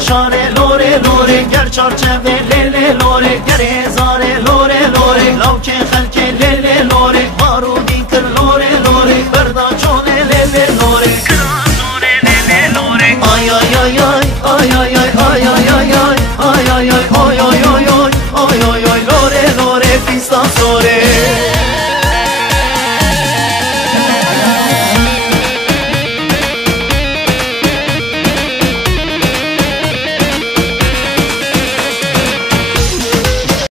شاره لوره لوره گر چارچوه لیله لوره گر هزاره لوره لوره لوک خلک لیله لوره بارودی کر لوره لوره بردا چونه لیله لوره آی آی آی آی آی آی آی آی آی آی آی آی آی آی آی آی آی آی لوره لوره پیستا سوره